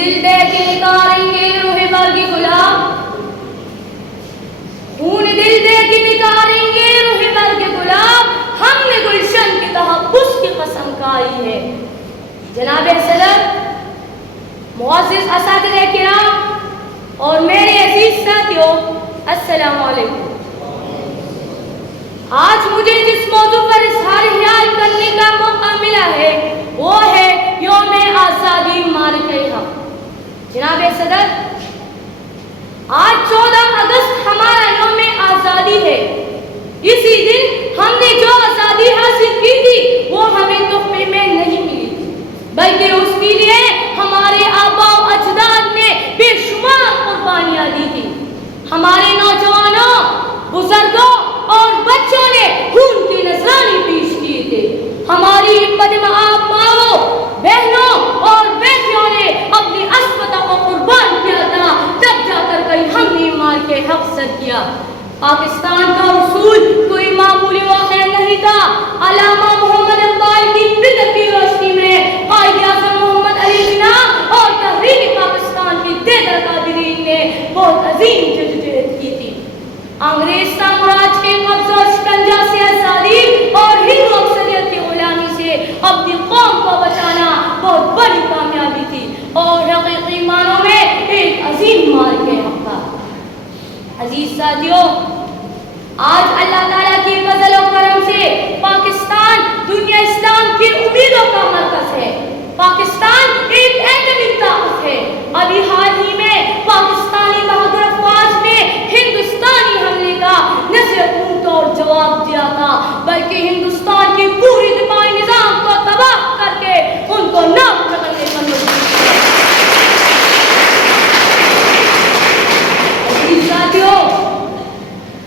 دل دے کے نکاریں گے روح برگ گلاب، خون دل دے کے نکاریں گے روح برگ گلاب، ہم نے گلشن کی تحفظ کی قسم کھائی ہے۔ جناب صدر، معزز اساتذہ کرام اور میرے عزیز ساتھیوں، السلام علیکم۔ آج مجھے جس موضوع پر اظہار خیال کرنے کا موقع ملا ہے وہ ہے یوم آزادی مارکہ حق۔ جناب صدر، آج 14 اگست ہمارا یوم آزادی ہے۔ اسی دن ہم نے جو آزادی حاصل کی تھی وہ ہمیں تحفے میں نہیں ملی تھی، بلکہ اس کے لیے ہمارے آباء و اجداد نے بے شمار قربانیاں دی تھی۔ ہمارے نوجوانوں، بزرگوں اور بچوں نے خون کے نذرانے پیش کیے تھے۔ ہماری بدمعاب ماؤں، بہنوں اور بیٹیوں نے اپنی عصمتوں کو قربان کیا تھا، تب جا کر کہیں ہم نے مارکہ حق سر کیا۔ پاکستان کا اصول کوئی معمولی واقعہ نہیں تھا۔ علامہ محمد اقبال کی فکر کی روشنی میں قائد اعظم محمد علی جناح اور تحریک پاکستان کی دیگر قابلین نے بہت عظیم جدوجہد کی تھی۔ انگریز سامراج کے قبضہ اور شکنجہ سے آزادی اور ہندو اکثریت کی غلامی سے اپنی قوم کو بچانا بہت بڑی کامیابی تھی اور حقیقی معنوں میں ایک عظیم مارکہ حق تھا۔ عزیز ساتھیوں، آج اللہ تعالیٰ کی فضل و کرم سے پاکستان دنیا اسلام کی امیدوں کا مرکز ہے۔ پاکستان ایک ایٹمی طاقت ہے۔ ابھی حال ہی میں پاکستانی بہادر افواج نے ہندوستانی حملے کا نہ صرف منہ توڑ جواب دیا تھا بلکہ ہندوستان کی پوری دفاعی نظام کو تباہ کر کے ان کو ناک رگڑنے پر مجبور کیا۔ ساتھیوں،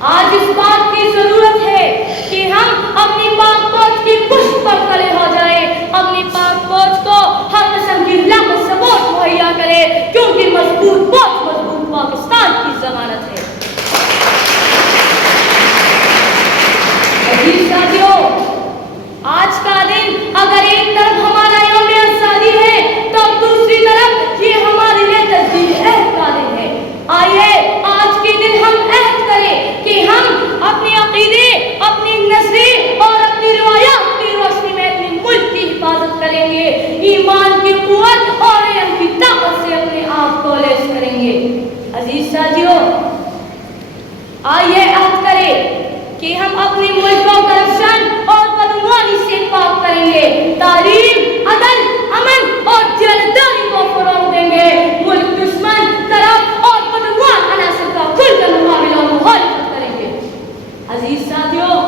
آج اس بات کی ضرورت ہے کہ ہم اپنی پاک فوج کی پشت پر کھڑے ہو جائیں، اپنی پاک فوج کو ہر قسم کی لاگت سپورٹ مہیا کرے، کیونکہ مضبوط فوج مضبوط پاکستان کی ضمانت ہے۔ عزیز ساتھیوں، آج کا دن اگر ایک طرف ہمارا یوم آزادی ہے تو دوسری طرف یہ ہمارے لیے تجدید عہد کا دن ہے۔ آئیے آج کے دن ہم عہد کریں کہ ہم اپنے عقیدے، اپنی نظریں اور اپنی روایات کی روشنی میں اپنے ملک کی حفاظت کریں گے، ایمان کی قوت اور علم کی طاقت سے اپنے آپ کو لیس کریں گے۔ عزیز ساتھیوں، آئیے عہد کریں کہ ہم اپنے ملک کو کرپشن اور بدعنوانی سے پاک کریں گے، تعلیم، عدل، امن اور دیانتداری کو فروغ دیں گے، ملک دشمن، کرپٹ اور بدعنوان عناصر کا کھل کر مقابلہ اور مخالفت کریں گے۔ عزیز ساتھیوں،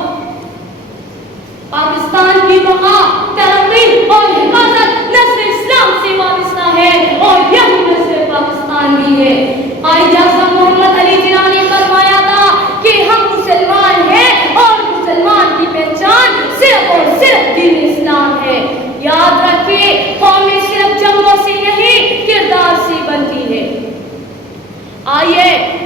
پاکستان کی بقا، ترقی اور حفاظت نسل اسلام سے وابستہ ہے اور یہی نسل پاکستان بھی ہے۔ قائد اعظم محمد علی جناح نے فرمایا تھا کہ ہم مسلمان ہیں اور مسلمان کی پہچان صرف اور صرف دین اسلام ہے۔ یاد رکھیے، قومیں صرف جنگوں سے نہیں کردار سے بنتی ہے۔ آئیے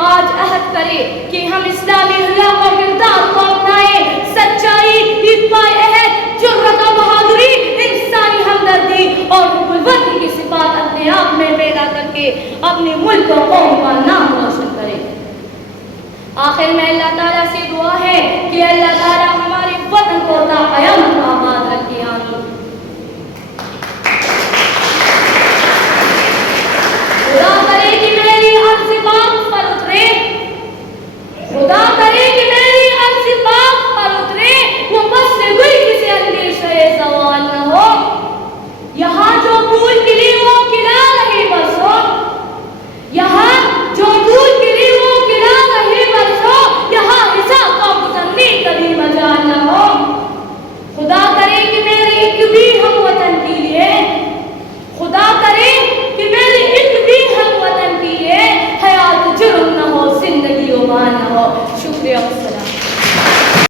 آج عہد کریں کہ ہم اسلامی اخلاق اور کردار کو اپنائیں، سچائی، اتباع عہد، جرأت و بہادری، انسانی ہمدردی اور حب الوطنی کی صفات اپنے آپ میں پیدا کر کے اپنے ملک و قوم کا نام روشن کریں۔ آخر میں اللہ تعالیٰ سے دعا ہے کہ اللہ تعالیٰ ہمارے وطن کو تا قیامت آباد رکھے، آمین۔ خدا کرے کہ میری عرض پاک پر اترے، خدا کرے کہ میری عرض پاک پر اترے، وہ بس سے گل کسی اندیشہ زوال نہ ہو، یہاں جو پھول کھلی وہ کھلا رہے بس ہو، یہاں